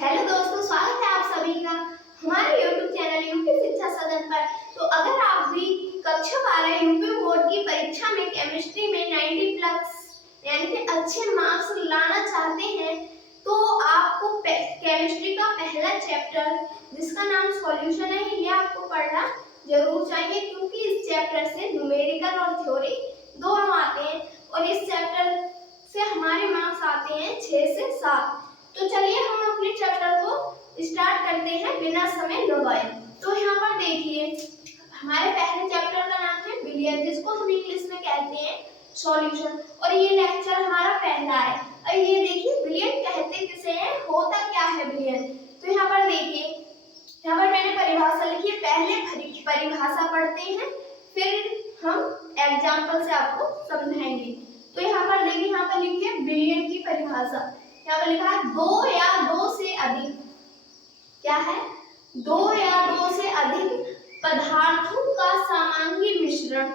Hello दोस्तों, स्वागत है आप सभी का हमारे YouTube चैनल यूपी शिक्षा सदन पर। तो अगर आप भी कक्षा 12 यूपी बोर्ड की परीक्षा में केमिस्ट्री में 90 प्लस यानी कि अच्छे मार्क्स लाना चाहते हैं तो आपको केमिस्ट्री का पहला चैप्टर जिसका नाम सॉल्यूशन है ये आपको पढ़ना जरूर चाहिए, क्योंकि इस चैप्टर से न्यूमेरिकल और थ्योरी दोनों आते हैं और इस चैप्टर से हमारे मार्क्स आते हैं 6 से 7। तो चलिए हम अपने चैप्टर को स्टार्ट करते हैं बिना समय गवाए। तो यहाँ पर देखिए हमारे पहले चैप्टर का नाम है बिलियन, जिसको हम इंग्लिश में कहते हैं सॉल्यूशन, और ये लेक्चर हमारा पहला है। और ये देखिए बिलियन कहते किसे हैं, होता क्या है बिलियन। तो यहाँ पर देखिए, यहाँ पर मैंने परिभाषा लिखी है, पहले परिभाषा पढ़ते हैं फिर हम एग्जाम्पल से आपको समझाएंगे। तो यहाँ पर देखिए, यहाँ पर लिखिए बिलियन की परिभाषा। यहाँ पर लिखा है 2 या 2 से अधिक, क्या है 2 या 2 से अधिक पदार्थों का समांगी मिश्रण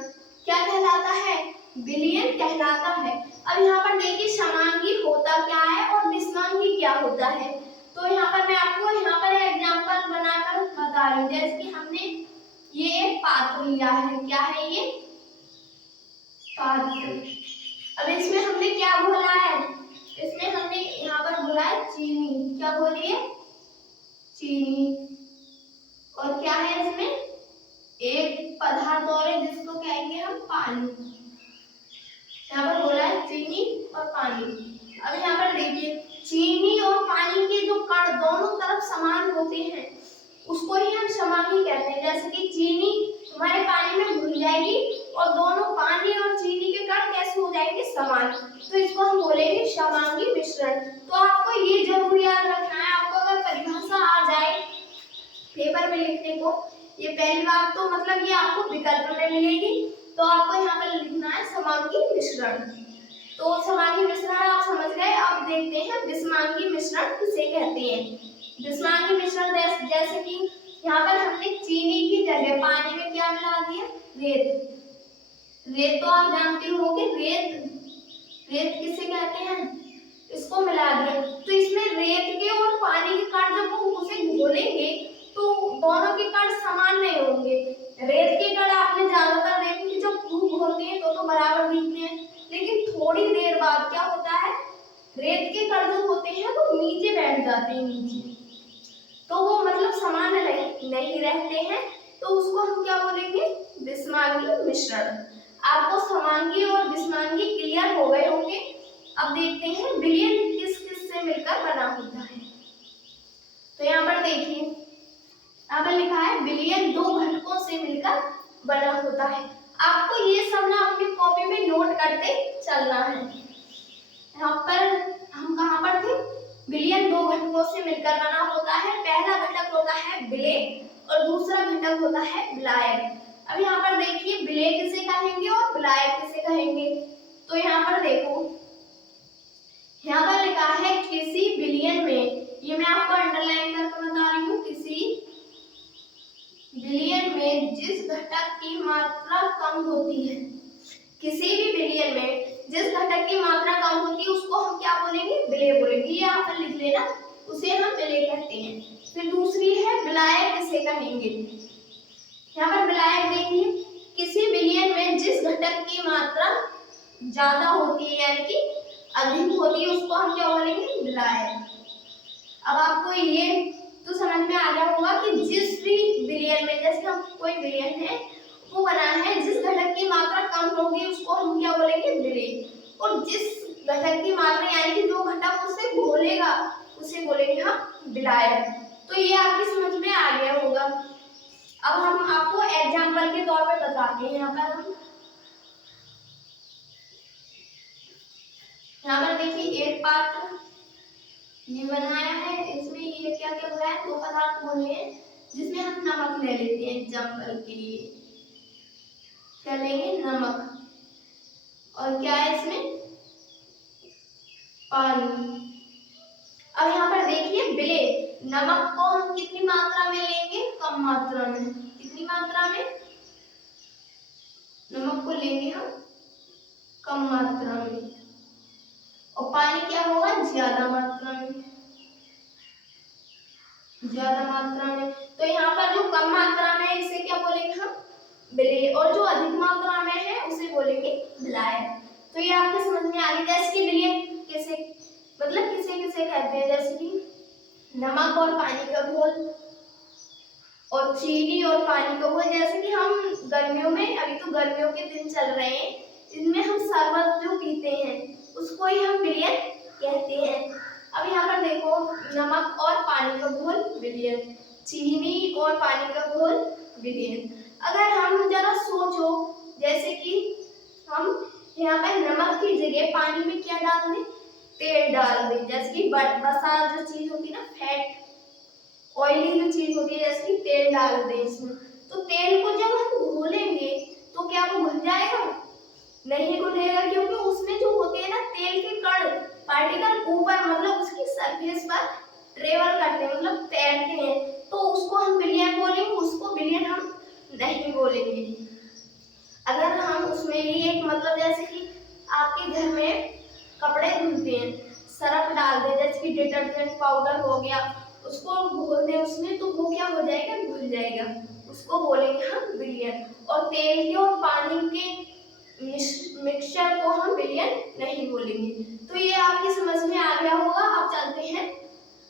क्या कहलाता है, बिलियन कहलाता है। अब यहाँ पर देखिए समांगी होता क्या है और विषमांगी क्या होता है। तो यहाँ पर मैं आपको यहाँ पर एग्जाम्पल बनाकर बता रही हूँ। जैसे कि हमने ये एक पात्र लिया है, क्या है ये पात्र। अब इसमें हमने क्या घोला है, इसमें हमने यहाँ पर घोला है चीनी, क्या घोलिए चीनी। और क्या है इसमें एक पदार्थ और है जिसको कहेंगे हम पानी। यहाँ पर घोला है चीनी और पानी। अब यहाँ पर देखिए चीनी और पानी के जो कण दोनों तरफ समान होते हैं उसको ही हम समांगी कहते हैं। जैसे कि चीनी हमारे पानी में घुल जाएगी और दोनों पानी और चीनी के कण कैसे हो जाएंगे, समान, तो इसको हम बोलेंगे समांगी मिश्रण। तो आपको ये जरूर याद रखना है, आपको अगर परिभाषा आ जाए पेपर में लिखने को, ये पहली बात तो मतलब ये आपको विकल्प में मिलेगी, तो आपको यहाँ पर लिखना है समांगी मिश्रण। तो समांगी मिश्रण आप समझ गए। अब देखते हैं विषमांगी मिश्रण किसे कहते हैं। विषमांगी मिश्रण जैसे कि यहाँ पर हमने चीनी की जगह पानी में क्या मिला दिया, रेत। रेत तो आप जानते होंगे, रेत किसे कहते हैं, इसको मिला दिया। तो इसमें रेत के और पानी के कण जब वो उसे घोलेंगे तो दोनों के कण समान नहीं होंगे। रेत के कण आपने ज्यादातर रेत की जो खूब होते हैं तो बराबर दिखते हैं, लेकिन थोड़ी देर बाद क्या होता है, रेत के कण जो होते हैं वो नीचे बैठ जाते हैं, नीचे, तो वो मतलब समान नहीं रहते हैं, तो उसको हम क्या बोलेंगे, विषमांगी मिश्रण। आपको समांगी और विषमांगी क्लियर हो गए होंगे। अब देखते हैं बिलियन किस किस से मिलकर बना होता है। तो यहाँ पर देखिए, यहाँ पर लिखा है बिलियन 2 घटकों से मिलकर बना होता है। आपको ये सब ना अपनी कॉपी में नोट करते चलना है। यहाँ पर हम कहाँ पर थे, बिलियन 2 घटकों से मिलकर बना होता है। पहला घटक होता है विलेय और दूसरा घटक होता है विलायक। अब यहाँ पर देखिए विलेय किसे कहेंगे और विलायक किसे कहेंगे। तो यहाँ पर देखो, यहाँ पर लिखा है किसी बिलियन में, ये मैं आपको अंडरलाइन करके बता रही हूँ, किसी बिलियन में जिस घटक की मात्रा कम होती है, किसी भी बिलियन में जिस घटक की मात्रा कम होती है उसको हम क्या बोलेंगे, विलेय बोलेंगे। ये आप लिख लेना, उसे हम विलेय कहते हैं। फिर दूसरी है विलायक किसे कहेंगे। यहाँ पर विलायक देखिए, किसी बिलियन में जिस घटक की मात्रा ज्यादा होती है यानी कि अधिक होती है उसको हम क्या बोलेंगे, विलायक। अब आपको ये तो समझ में आ गया होगा कि जिस भी बिलियन में, जैसे हम कोई बिलियन है वो बना है, जिस घटक की मात्रा कम होगी उसको हम क्या बोलेंगे, विलेय, और जिस घटक की मात्रा यानी कि जो घटक उसे घोलेगा उसे बोलेंगे हम विलायक। तो ये आपकी समझ में आ गया होगा। अब हम आपको एग्जाम्पल के तौर पे बताते हैं। यहाँ पर देखिए एक पात्र ये बनाया है, इसमें ये क्या क्या हुआ है, 2 पदार्थ बोले हैं, जिसमें हम नमक ले लेते हैं एग्जाम्पल के लिए, क्या लेंगे, नमक, और क्या है इसमें, पानी। अब यहाँ पर देखिए विलेय, नमक को हम कितनी मात्रा में लेंगे, कम मात्रा में। कितनी मात्रा में, नमक को लेंगे हम कम मात्रा में, और पानी क्या होगा, ज्यादा मात्रा में। ज्यादा मात्रा में। तो यहाँ पर जो कम मात्रा में है इसे क्या बोलेंगे हम? बिलियन। और जो अधिक मात्रा में है उसे बोलेंगे बिलायन। तो ये आपके समझ में आ गया। जैसे कि बिलियन किसे मतलब किसे किसे कहते हैं, जैसे कि नमक और पानी का घोल और चीनी और पानी का घोल। जैसे कि हम गर्मियों में, अभी तो गर्मियों के दिन चल रहे हैं, इनमें हम शरबत जो पीते हैं उसको ही हम बिलियन कहते हैं। अब यहाँ पर देखो, नमक और पानी का घोल बिलियन, चीनी और पानी का घोल बिलियन। अगर हम जरा सोचो, जैसे कि हम यहाँ पर नमक की जगह पानी में क्या डाल दें? तेल डाल दें। जैसे कि बसा जो चीज होती है ना, फैट ऑयली जो चीज होती है, जैसे कि तेल डाल दें इसमें, तो तेल को जब हम घोलेंगे तो क्या वो घुल जाएगा? नहीं घुलेगा, क्योंकि उसमें जो होते हैं ना तेल के कण पार्टिकल ऊपर मतलब उसकी सरफेस पर ट्रेवल करते हैं, मतलब तैरते हैं, तो उसको हम बिलियन बोलेंगे, उसको बिलियन हम नहीं बोलेंगे। अगर हम उसमें ही एक मतलब जैसे कि आपके घर में कपड़े धुलते हैं, सरफ डाल दे, जैसे कि डिटर्जेंट पाउडर हो गया, उसको घोल दे उसमें, तो वो क्या हो जाएगा? घुल जाएगा, उसको बोलेंगे हम बिलियन। और तेल के और पानी के मिक्सचर को हम बिलियन नहीं बोलेंगे। तो ये आपकी समझ में आ गया होगा। अब चलते हैं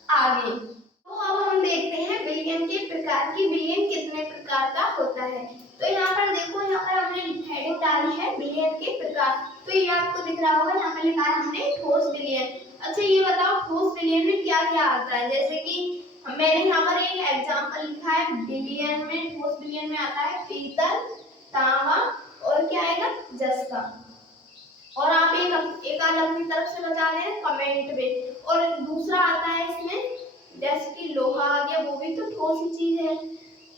आगे। तो अब हम देखते हैं बिलियन के प्रकार की बिलियन कितने प्रकार का होता है। तो यहाँ पर देखो, यहाँ पर हमने हेडिंग डाली है बिलियन के प्रकार। तो ये आपको दिख रहा होगा, यहाँ पे लिखा है हमने ठोस बिलियन। अच्छा ये बताओ ठोस बिलियन में क्या क्या आता है? जैसे कि मैंने यहाँ पर एक एग्जांपल लिखा है, बिलियन में, ठोस बिलियन में आता है पीतल, तांबा और क्या आएगा? जस्ता। और आप एक आध अपनी तरफ से बता दें कमेंट में। और दूसरा आता है इसमें, जैसे कि लोहा आ गया, वो भी तो ठोस ही चीज है।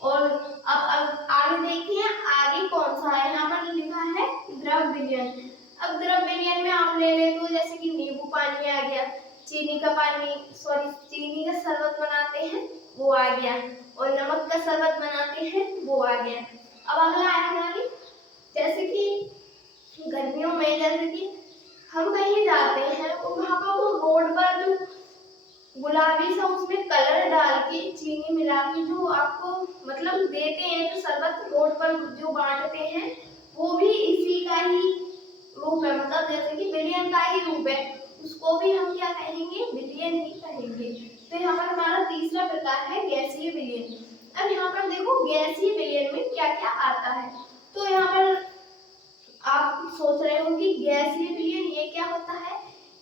और अब आगे देखिए आगे कौन सा है, यहाँ पर लिखा है द्रव विलयन। अब द्रव विलयन में आप ले ले तो जैसे कि नींबू पानी आ गया, चीनी का पानी, सॉरी चीनी का शरबत बनाते हैं वो आ गया, और नमक का शरबत बनाते हैं वो आ गया। अब अगला है हमारी, जैसे कि गर्मियों में जैसे कि हम कहीं जाते हैं तो वहां पर वो रोड पर जो गुलाबी सा उसमें कलर डाल के चीनी मिला के जो आपको मतलब देते हैं, जो शरबत रोड पर जो बांटते हैं, वो भी इसी का ही रूप है, मतलब जैसे कि बिलियन का ही रूप है, उसको भी हम क्या कहेंगे? बिलियन ही कहेंगे। तो यहाँ पर हमारा तीसरा प्रकार है गैसीय बिलियन। अब यहाँ पर देखो गैसीय बिलियन में क्या क्या आता है। तो यहाँ पर आप सोच रहे हो कि गैसीय विलयन ये क्या होता है,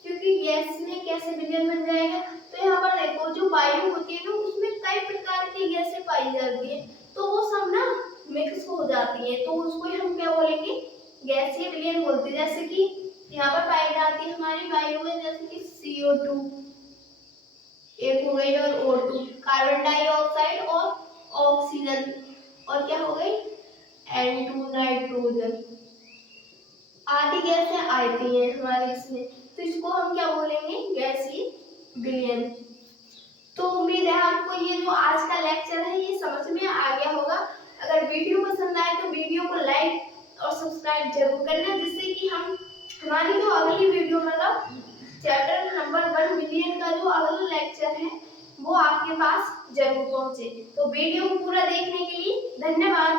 क्योंकि गैस में कैसे विलयन बन जाएगा? तो यहाँ पर देखो, जो वायु होती है ना उसमें कई प्रकार की गैसें पाई जाती है, तो वो सब ना मिक्स हो जाती है, तो उसको हम क्या बोलेंगे? गैसीय विलयन बोलते हैं। जैसे कि यहाँ पर पाई जाती है हमारी वायु में, जैसे कि CO2 एक हो गई, और O2 कार्बन डाइऑक्साइड और ऑक्सीजन, और क्या हो गई? N2 नाइट्रोजन आदि गैसें आती हैं हमारे इसमें, तो इसको हम क्या बोलेंगे? गैसीय विलयन। तो उम्मीद है आपको ये जो आज का लेक्चर है ये समझ में आ गया होगा। अगर वीडियो पसंद आए तो वीडियो को लाइक और सब्सक्राइब जरूर करना, जिससे कि हम हमारी जो अगली वीडियो मतलब चैप्टर नंबर 1 विलयन का जो अगला लेक्चर है वो आपके पास जरूर पहुंचे। तो वीडियो को पूरा देखने के लिए धन्यवाद।